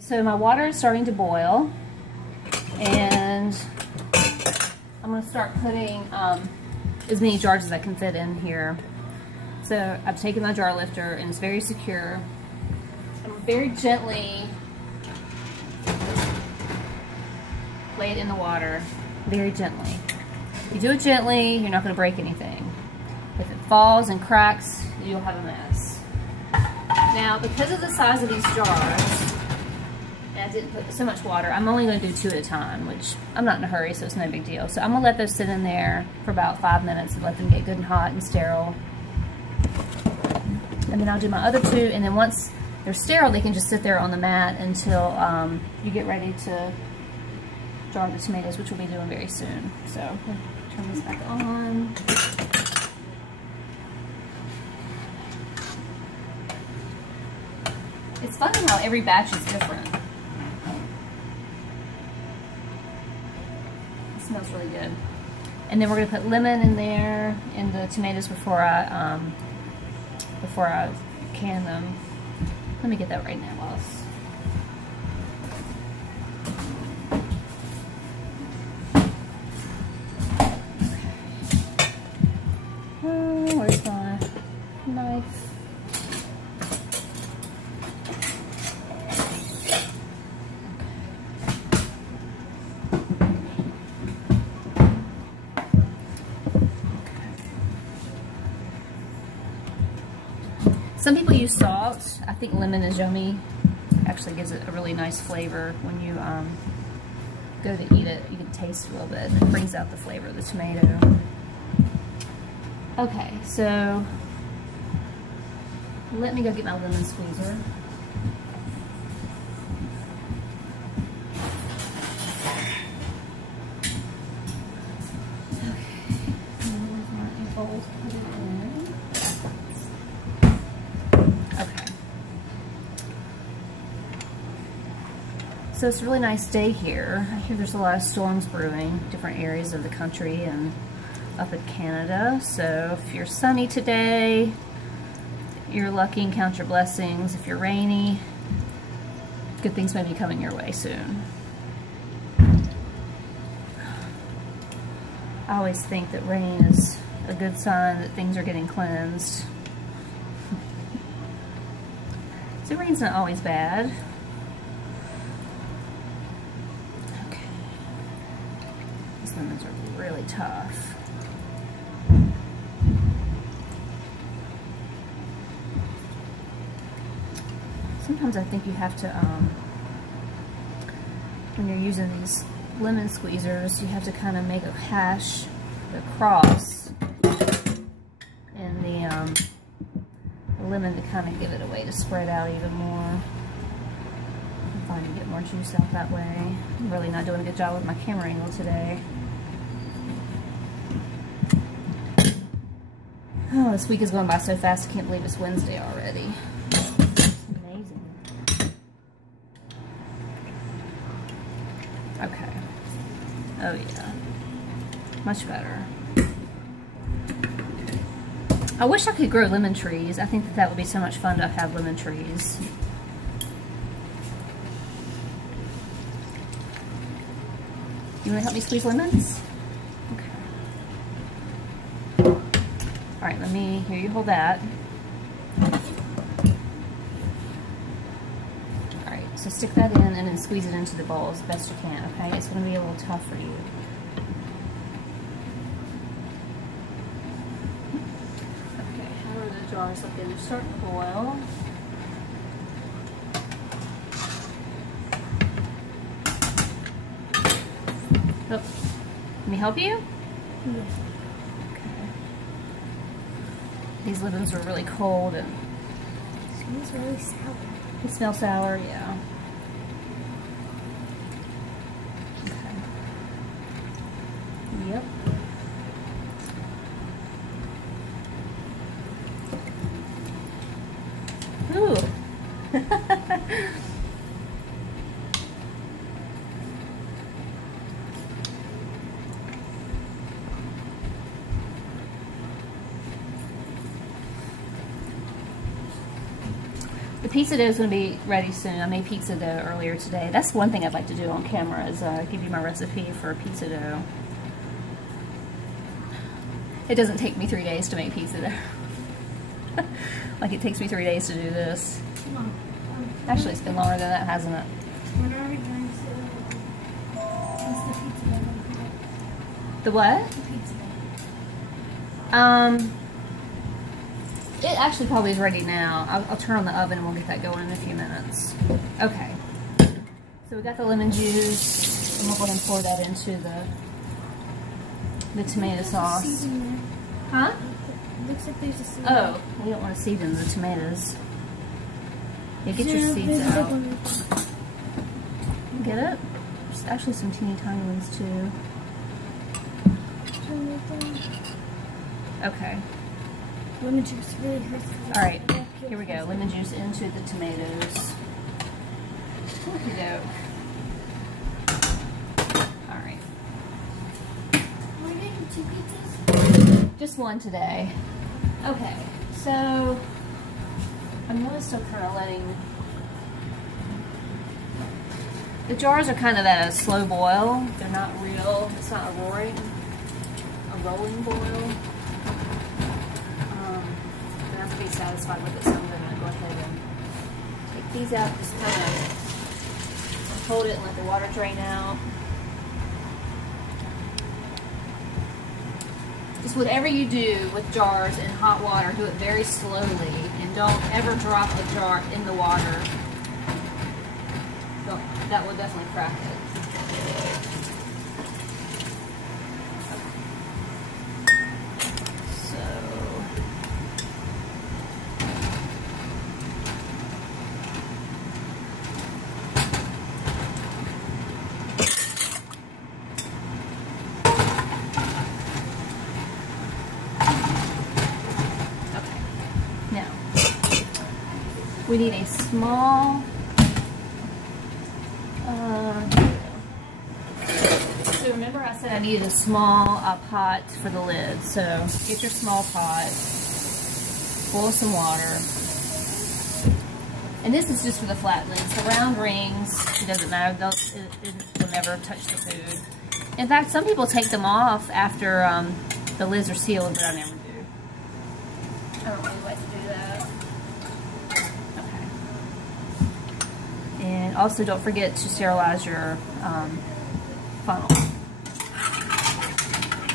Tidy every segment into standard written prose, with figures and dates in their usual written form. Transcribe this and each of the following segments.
So my water is starting to boil, and I'm going to start putting as many jars as I can fit in here. So I've taken my jar lifter, and it's very secure. I'm very gently lay it in the water, very gently. If you do it gently, you're not going to break anything. If it falls and cracks, you'll have a mess. Now, because of the size of these jars, and I didn't put so much water, I'm only going to do 2 at a time, which I'm not in a hurry, so it's no big deal. So I'm going to let those sit in there for about 5 minutes and let them get good and hot and sterile. And then I'll do my other 2, and then once they're sterile, they can just sit there on the mat until you get ready to jar the tomatoes, which we'll be doing very soon. So we'll turn this back on. It's funny how every batch is different. It smells really good. And then we're going to put lemon in there in the tomatoes before I can them. Let me get that right now, Wallace. Where's my knife? Some people use salt. I think lemon is yummy. Actually gives it a really nice flavor when you go to eat it. You can taste a little bit. It brings out the flavor of the tomato. Okay, so let me go get my lemon squeezer. So it's a really nice day here. I hear there's a lot of storms brewing, different areas of the country and up in Canada. So if you're sunny today, you're lucky and count your blessings. If you're rainy, good things may be coming your way soon. I always think that rain is a good sign that things are getting cleansed. So rain's not always bad. Lemons are really tough. Sometimes I think you have to, when you're using these lemon squeezers, you have to kind of make a hash, the cross, in the lemon to kind of give it a way to spread out even more. I'm finding to get more juice out that way. I'm really not doing a good job with my camera angle today. Oh, this week is going by so fast, I can't believe it's Wednesday already. It's amazing. Okay. Oh yeah. Much better. I wish I could grow lemon trees. I think that that would be so much fun to have lemon trees. You want to help me squeeze lemons? All right, let me, here, you hold that. All right, so stick that in and then squeeze it into the bowl as best you can, okay? It's gonna be a little tough for you. Okay, how are the jars looking? They're starting to boil. Oh, let me help you? Yeah. These lemons are really cold and it smells really sour. They smell sour, yeah. Okay. Yep. Ooh. The pizza dough is going to be ready soon. I made pizza dough earlier today. That's one thing I'd like to do on camera is give you my recipe for pizza dough. It doesn't take me 3 days to make pizza dough. Like it takes me 3 days to do this. Actually, it's been longer than that, hasn't it? When are we going to... What's the pizza dough? The what? The pizza dough. It actually probably is ready now. I'll turn on the oven and we'll get that going in a few minutes. Okay. So we got the lemon juice, and we'll go ahead and pour that into the tomato sauce. Huh? It looks like there's a seed. Oh, we don't want to seed in the tomatoes. Yeah, get your seeds out. Get it? There's actually some teeny tiny ones too. Okay. Lemon juice really hurts. Alright, here we go. Lemon juice into the tomatoes. Okey doke. Alright. Are we making 2 pizzas? Just one today. Okay, so I'm really still kind of letting... The jars are kind of at a slow boil. They're not real. It's not a rolling boil. Be satisfied with it, so I'm going to go ahead and take these out, just kind of hold it and let the water drain out. Just whatever you do with jars in hot water, do it very slowly and don't ever drop a jar in the water. That will definitely crack it. We need a small, so remember I said I needed a small pot for the lid. So get your small pot, boil some water. And this is just for the flat lids. The round rings, it doesn't matter, it will never touch the food. In fact, some people take them off after the lids are sealed, but I never do. I don't really like to do that. And also don't forget to sterilize your funnel.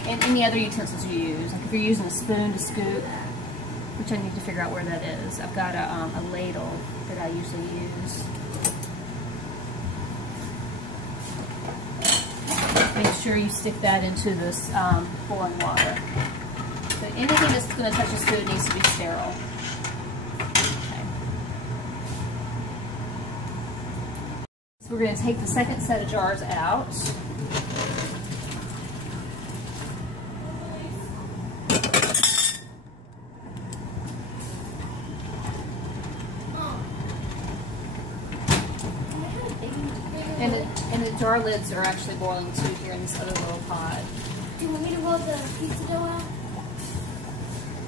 And any other utensils you use. Like if you're using a spoon to scoop, which I need to figure out where that is. I've got a ladle that I usually use. Make sure you stick that into this boiling water. So anything that's going to touch this food needs to be sterile. We're going to take the second set of jars out. And the jar lids are actually boiling too here in this other little pot. Do you want me to roll the pizza dough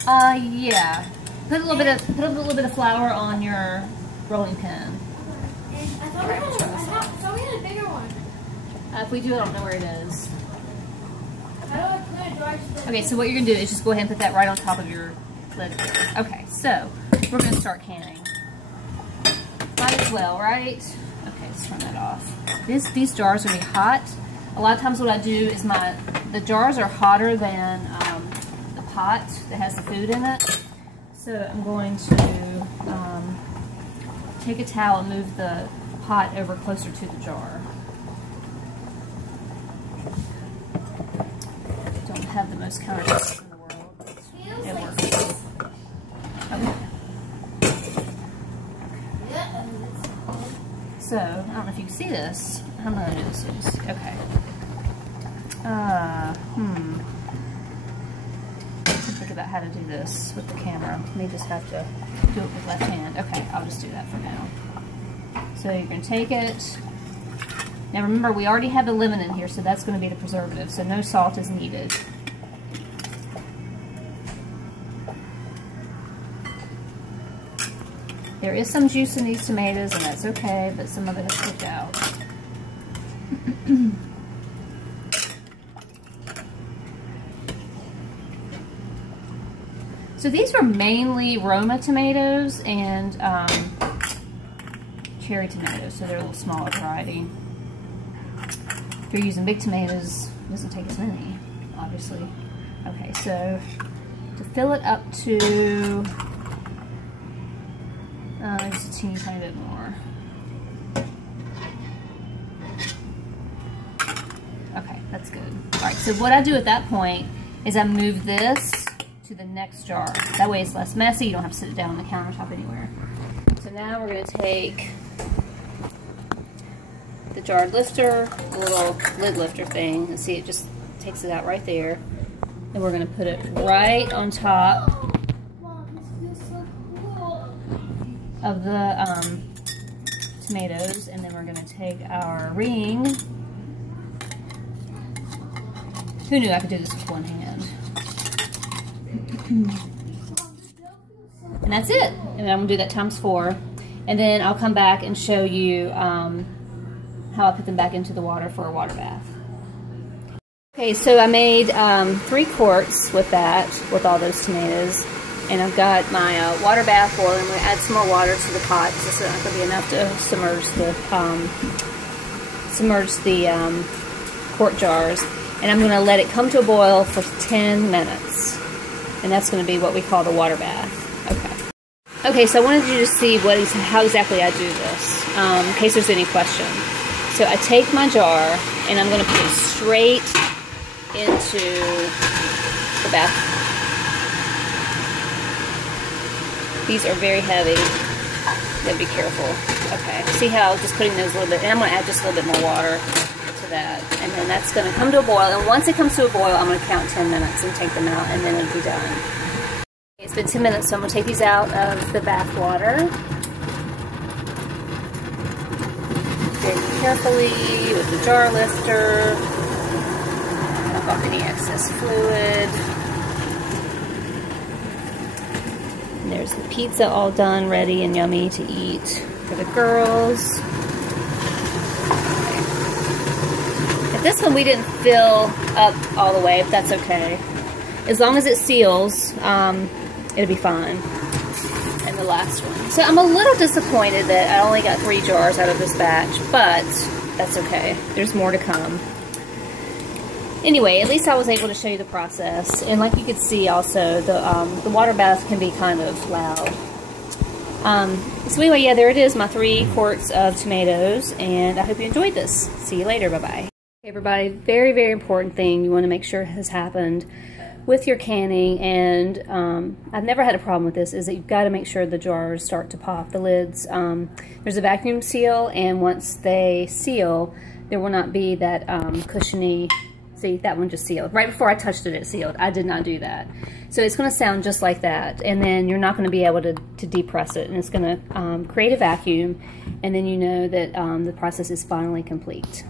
out? Yeah. Put a little bit of flour on your rolling pin. I thought we had a bigger one. If we do, I don't know where it is. How do I put a jar? Okay, so what you're going to do is just go ahead and put that right on top of your lid. Okay, so we're going to start canning. Might as well, right? Okay, let's turn that off. These jars are going to be hot. A lot of times what I do is the jars are hotter than the pot that has the food in it. So I'm going to take a towel and move the pot over closer to the jar. Don't have the most countertops in the world. It works. Okay. So, I don't know if you can see this. How am I going to do this? Okay. Think about how to do this with the camera. May just have to do it with left hand. Okay, I'll just do that for now. So you're going to take it. Now remember, we already have the lemon in here, so that's going to be the preservative, so no salt is needed. There is some juice in these tomatoes, and that's okay, but some of it is cooked out. So these were mainly Roma tomatoes and cherry tomatoes, so they're a little smaller variety. If you're using big tomatoes, it doesn't take as many, obviously. Okay, so to fill it up to just a teeny tiny bit more. Okay, that's good. All right, so what I do at that point is I move this to the next jar. That way it's less messy. You don't have to sit it down on the countertop anywhere. So now we're going to take the jar lifter, the little lid lifter thing, and see, it just takes it out right there. And we're going to put it right on top of the tomatoes, and then we're going to take our ring. Who knew I could do this with one hand? And that's it. And then I'm going to do that times 4. And then I'll come back and show you how I put them back into the water for a water bath. Okay, so I made 3 quarts with that, with all those tomatoes. And I've got my water bath boiling. I'm going to add some more water to the pot because it's not going to be enough to submerge the quart jars. And I'm going to let it come to a boil for 10 minutes. And that's going to be what we call the water bath. Okay. Okay, so I wanted you to see how exactly I do this, in case there's any question. So I take my jar and I'm going to put it straight into the bath. These are very heavy. Then be careful. Okay. See how I'm just putting those a little bit, and I'm going to add just a little bit more water to that. And then that's going to come to a boil. And once it comes to a boil, I'm going to count 10 minutes and take them out, and then it'll be done. It's been 10 minutes, so I'm going to take these out of the bath water. Very carefully with the jar lifter. Knock off any excess fluid. And there's the pizza all done, ready and yummy to eat for the girls. Okay. At this one we didn't fill up all the way, but that's okay. As long as it seals, it'll be fine. And the last one. So I'm a little disappointed that I only got 3 jars out of this batch, but that's okay. There's more to come. Anyway, at least I was able to show you the process. And like you could see also, the water bath can be kind of loud. So anyway, yeah, there it is, my 3 quarts of tomatoes, and I hope you enjoyed this. See you later, bye-bye. Hey everybody, very, very important thing you want to make sure has happened with your canning, and I've never had a problem with this, is that you've got to make sure the jars start to pop, the lids. There's a vacuum seal, and once they seal, there will not be that cushiony. See, that one just sealed. Right before I touched it, it sealed. I did not do that. So it's going to sound just like that, and then you're not going to be able to depress it, and it's going to create a vacuum, and then you know that the process is finally complete.